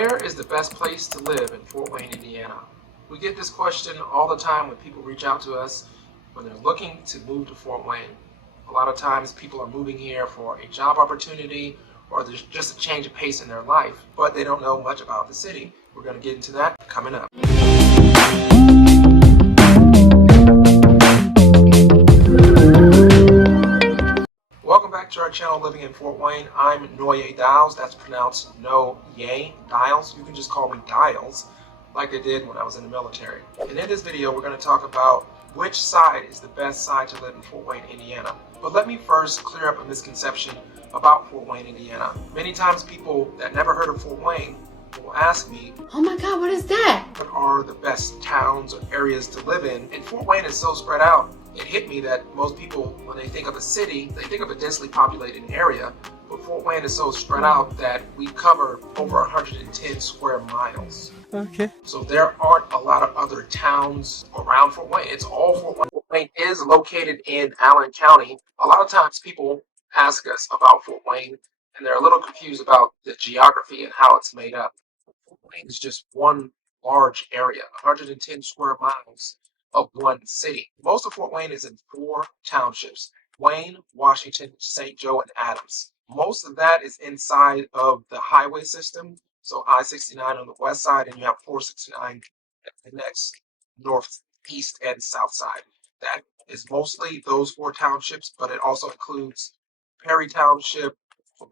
Where is the best place to live in Fort Wayne, Indiana? We get this question all the time when people reach out to us when they're looking to move to Fort Wayne. A lot of times people are moving here for a job opportunity or there's just a change of pace in their life, but they don't know much about the city. We're going to get into that coming up. Welcome back to our channel, Living in Fort Wayne. I'm knowedials. That's pronounced knowedials. You can just call me Dials, like they did when I was in the military. And in this video, we're going to talk about which side is the best side to live in Fort Wayne, Indiana. But let me first clear up a misconception about Fort Wayne, Indiana. Many times people that never heard of Fort Wayne will ask me, oh my God, what is that? What are the best towns or areas to live in? And Fort Wayne is so spread out. It hit me that most people, when they think of a city, they think of a densely populated area. But Fort Wayne is so spread out that we cover over 110 square miles. Okay. So there aren't a lot of other towns around Fort Wayne. It's all Fort Wayne. Fort Wayne is located in Allen County. A lot of times people ask us about Fort Wayne and they're a little confused about the geography and how it's made up. Fort Wayne is just one large area, 110 square miles of one city. Most of Fort Wayne is in 4 townships: Wayne, Washington, St. Joe, and Adams. Most of that is inside of the highway system. So I-69 on the west side, and you have 469 at the next north, east, and south side. That is mostly those 4 townships, but it also includes Perry Township,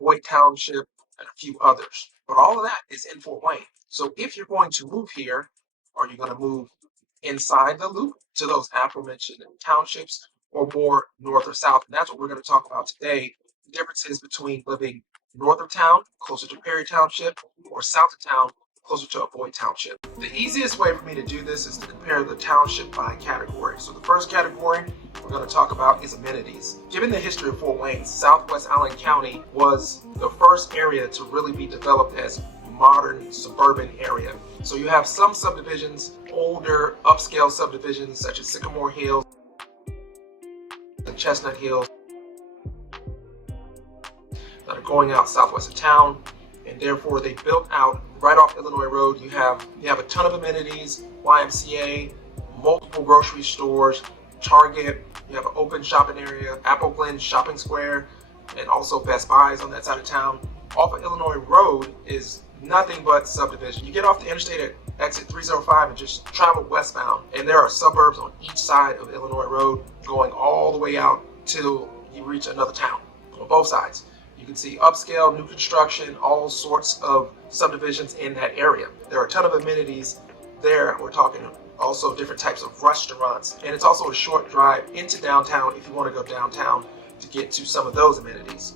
Boyd Township, and a few others. But all of that is in Fort Wayne. So if you're going to move here, or you're going to move inside the loop to those aforementioned townships, or more north or south, and that's what we're going to talk about today. The differences between living north of town, closer to Perry Township, or south of town, closer to Boyd Township. The easiest way for me to do this is to compare the township by category. So the first category we're going to talk about is amenities. Given the history of Fort Wayne, Southwest Allen County was the first area to really be developed as modern suburban area. So you have some subdivisions, older upscale subdivisions such as Sycamore Hills and Chestnut Hills, that are going out southwest of town, and therefore they built out right off Illinois Road. You have a ton of amenities, YMCA, multiple grocery stores, Target, you have an open shopping area, Apple Glen Shopping Square, and also Best Buys on that side of town. Off of Illinois Road is nothing but subdivision. You get off the interstate at exit 305 and just travel westbound, and there are suburbs on each side of Illinois Road going all the way out till you reach another town on both sides. You can see upscale, new construction, all sorts of subdivisions in that area. There are a ton of amenities there. We're talking also different types of restaurants, and it's also a short drive into downtown if you want to go downtown to get to some of those amenities.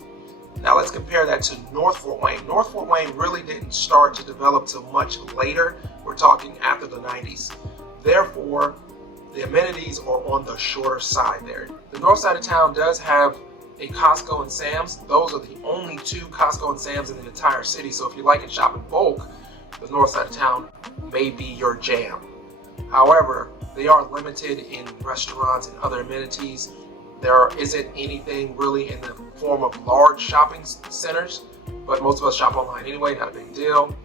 Now let's compare that to North Fort Wayne. North Fort Wayne really didn't start to develop till much later. We're talking after the 90s. Therefore, the amenities are on the shorter side there. The north side of town does have a Costco and Sam's. Those are the only 2 Costco and Sam's in the entire city. So if you like to shop in bulk, the north side of town may be your jam. However, they are limited in restaurants and other amenities. There isn't anything really in the form of large shopping centers, but most of us shop online anyway, not a big deal.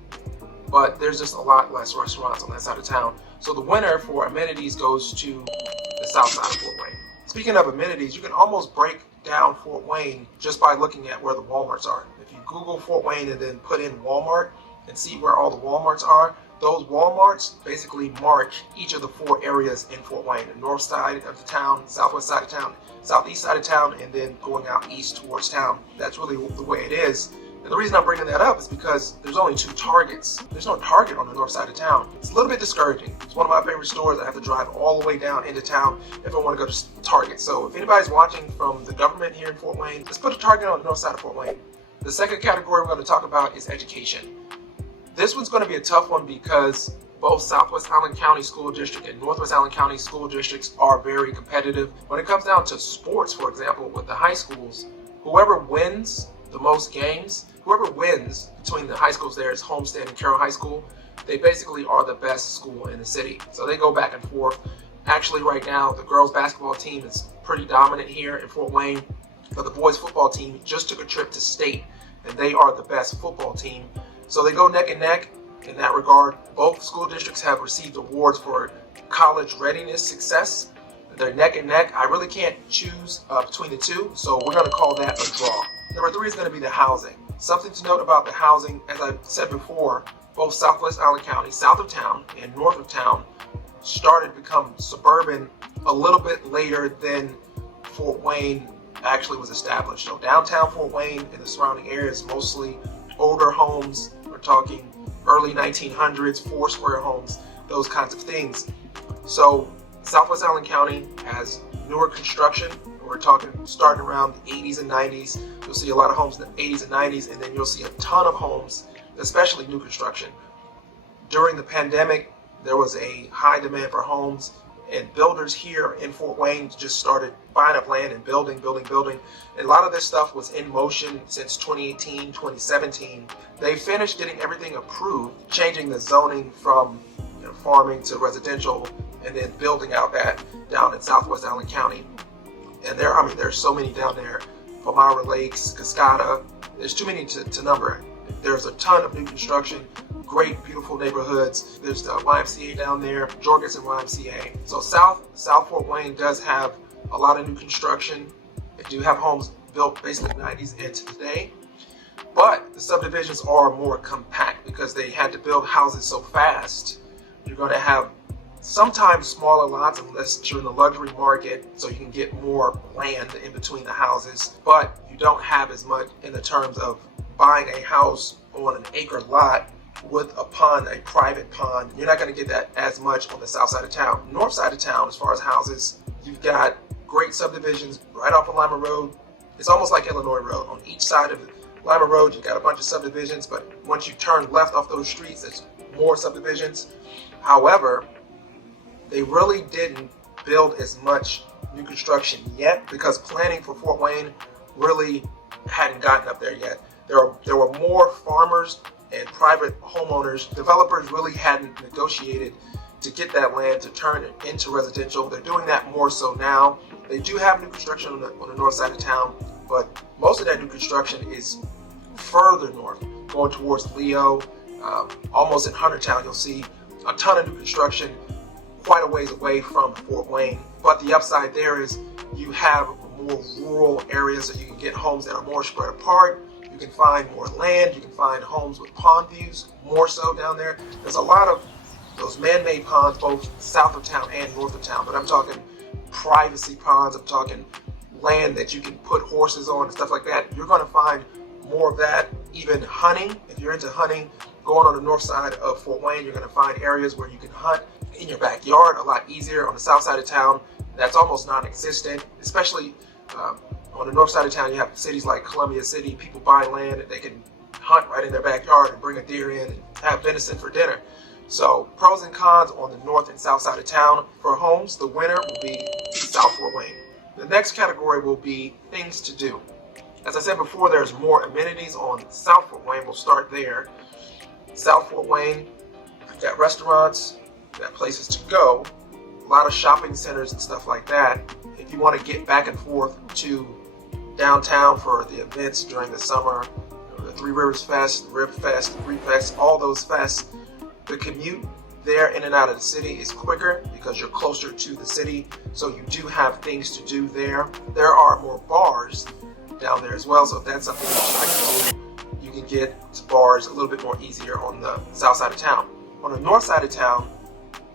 But there's just a lot less restaurants on that side of town. So the winner for amenities goes to the south side of Fort Wayne. Speaking of amenities, you can almost break down Fort Wayne just by looking at where the Walmarts are. If you Google Fort Wayne and then put in Walmart and see where all the Walmarts are, those Walmarts basically mark each of the 4 areas in Fort Wayne: the north side of the town, southwest side of town, southeast side of town, and then going out east towards town. That's really the way it is. And the reason I'm bringing that up is because there's only 2 Targets. There's no Target on the north side of town. It's a little bit discouraging. It's one of my favorite stores. I have to drive all the way down into town if I want to go to Target. So if anybody's watching from the government here in Fort Wayne, let's put a Target on the north side of Fort Wayne. The second category we're going to talk about is education. This one's going to be a tough one because both Southwest Allen County School District and Northwest Allen County School Districts are very competitive. When it comes down to sports, for example, with the high schools, whoever wins the most games, whoever wins between the high schools there is Homestead and Carroll High School. They basically are the best school in the city. So they go back and forth. Actually, right now, the girls basketball team is pretty dominant here in Fort Wayne, but the boys football team just took a trip to state, and they are the best football team. So they go neck and neck. in that regard. Both school districts have received awards for college readiness success. They're neck and neck. I really can't choose between the two, so we're going to call that a draw. Number 3 is going to be the housing. Something to note about the housing, as I said before, both Southwest Allen County, south of town, and north of town started to become suburban a little bit later than Fort Wayne actually was established. So downtown Fort Wayne and the surrounding areas, mostly older homes. We're talking early 1900s, 4-square homes, those kinds of things. So Southwest Allen County has newer construction. We're talking starting around the 80s and 90s. You'll see a lot of homes in the 80s and 90s, and then you'll see a ton of homes, especially new construction. During the pandemic, there was a high demand for homes, and builders here in Fort Wayne just started buying up land and building. And a lot of this stuff was in motion since 2018, 2017. They finished getting everything approved, changing the zoning from farming to residential, and then building out that down in Southwest Allen County. And there's so many down there. Palmyra Lakes, Cascada, there's too many to number. There's a ton of new construction, great, beautiful neighborhoods. There's the YMCA down there, Jorgensen YMCA. So South Fort Wayne does have a lot of new construction. They do have homes built basically 90s into today. But the subdivisions are more compact because they had to build houses so fast. You're going to have sometimes smaller lots unless you're in the luxury market, so you can get more land in between the houses, but you don't have as much in the terms of buying a house on an acre lot with a pond, a private pond. You're not going to get that as much on the south side of town. North side of town, as far as houses, you've got great subdivisions right off of Lima Road. It's almost like Illinois Road. On each side of Lima Road, you've got a bunch of subdivisions, but once you turn left off those streets, there's more subdivisions. However, they really didn't build as much new construction yet because planning for Fort Wayne really hadn't gotten up there yet. There were more farmers and private homeowners. Developers really hadn't negotiated to get that land to turn it into residential. They're doing that more so now. They do have new construction on the north side of town, but most of that new construction is further north, going towards Leo, almost in Huntertown. You'll see a ton of new construction quite a ways away from Fort Wayne. But the upside there is you have more rural areas, so you can get homes that are more spread apart. You can find more land. You can find homes with pond views, more so down there. There's a lot of those man-made ponds, both south of town and north of town. But I'm talking privacy ponds. I'm talking land that you can put horses on and stuff like that. You're going to find more of that. Even hunting, if you're into hunting, going on the north side of Fort Wayne, you're going to find areas where you can hunt in your backyard a lot easier. On the south side of town, that's almost non-existent, especially on the north side of town. You have cities like Columbia City, people buy land and they can hunt right in their backyard and bring a deer in and have venison for dinner. So pros and cons on the north and south side of town. For homes, the winner will be South Fort Wayne. The next category will be things to do. As I said before, there's more amenities on South Fort Wayne. We'll start there. South Fort Wayne, you've got restaurants, you've got places to go, a lot of shopping centers and stuff like that. If you want to get back and forth to downtown for the events during the summer, the Three Rivers Fest, the Rib Fest, the Free Fest, all those fests, the commute there in and out of the city is quicker because you're closer to the city, so you do have things to do there. There are more bars down there as well, so if that's something that you like to do, you can get to bars a little bit more easier on the south side of town. On the north side of town,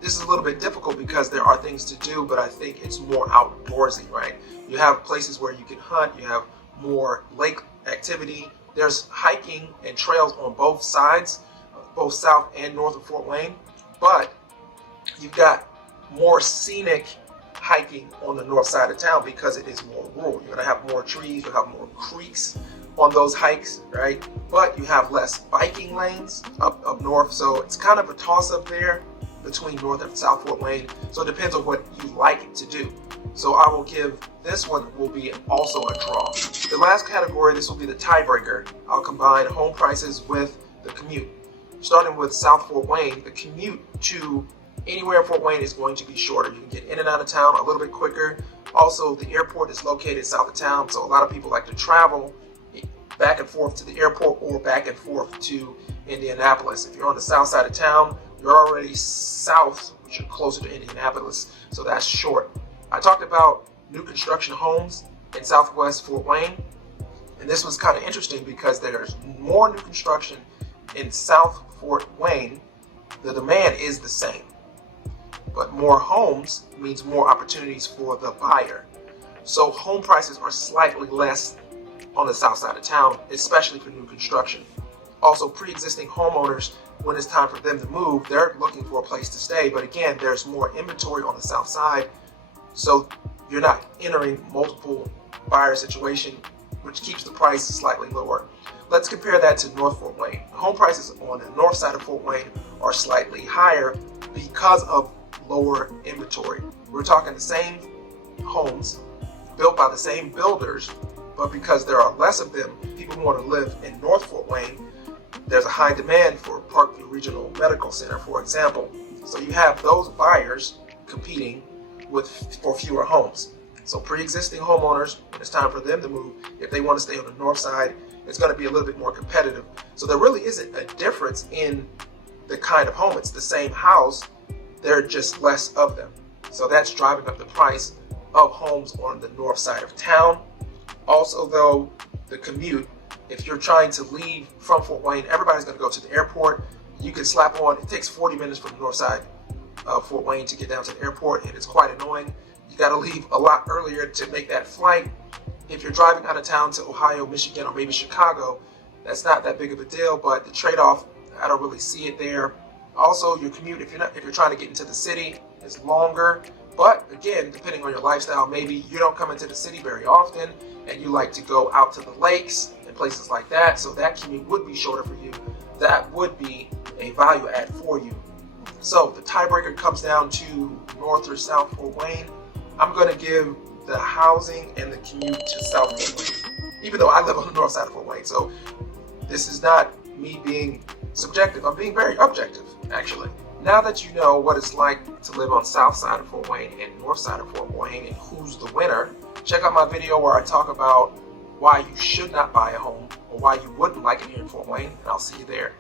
this is a little bit difficult because there are things to do, but I think it's more outdoorsy, right? You have places where you can hunt, you have more lake activity. There's hiking and trails on both sides, both south and north of Fort Wayne, but you've got more scenic hiking on the north side of town because it is more rural. You're gonna have more trees, you'll have more creeks on those hikes, right? But you have less biking lanes up north, so it's kind of a toss-up there between north and south Fort Wayne. So it depends on what you like to do. So I will give this one will be also a draw. The last category, this will be the tiebreaker. I'll combine home prices with the commute. Starting with South Fort Wayne, the commute to anywhere in Fort Wayne is going to be shorter. You can get in and out of town a little bit quicker. Also, the airport is located south of town, so a lot of people like to travel back and forth to the airport or back and forth to Indianapolis. If you're on the south side of town, you're already south, which are closer to Indianapolis, so that's short. I talked about new construction homes in Southwest Fort Wayne, and this was kind of interesting because there's more new construction in South Fort Wayne. The demand is the same, but more homes means more opportunities for the buyer. So home prices are slightly less on the south side of town, especially for new construction. Also, pre-existing homeowners, when it's time for them to move, they're looking for a place to stay. But again, there's more inventory on the south side, so you're not entering multiple buyer situation, which keeps the price slightly lower. Let's compare that to North Fort Wayne. Home prices on the north side of Fort Wayne are slightly higher because of lower inventory. We're talking the same homes built by the same builders, but because there are less of them, people want to live in North Fort Wayne. There's a high demand for Parkview Regional Medical Center, for example. So you have those buyers competing for fewer homes. So pre-existing homeowners, when it's time for them to move, if they want to stay on the north side, it's going to be a little bit more competitive. So there really isn't a difference in the kind of home. It's the same house, there are just less of them. So that's driving up the price of homes on the north side of town. Also though, the commute, if you're trying to leave from Fort Wayne, everybody's going to go to the airport. You can slap on, it takes 40 minutes from the north side of Fort Wayne to get down to the airport, and it's quite annoying. You got to leave a lot earlier to make that flight. If you're driving out of town to Ohio, Michigan, or maybe Chicago, that's not that big of a deal, but the trade-off, I don't really see it there. Also, your commute, if you're trying to get into the city, is longer. But again, depending on your lifestyle, maybe you don't come into the city very often and you like to go out to the lakes and places like that, so that commute would be shorter for you. That would be a value add for you. So the tiebreaker comes down to North or South Fort Wayne. I'm going to give the housing and the commute to South Fort Wayne, even though I live on the north side of Fort Wayne. So this is not me being subjective. I'm being very objective, actually. Now that you know what it's like to live on south side of Fort Wayne and north side of Fort Wayne and who's the winner, check out my video where I talk about why you should not buy a home or why you wouldn't like it here in Fort Wayne, and I'll see you there.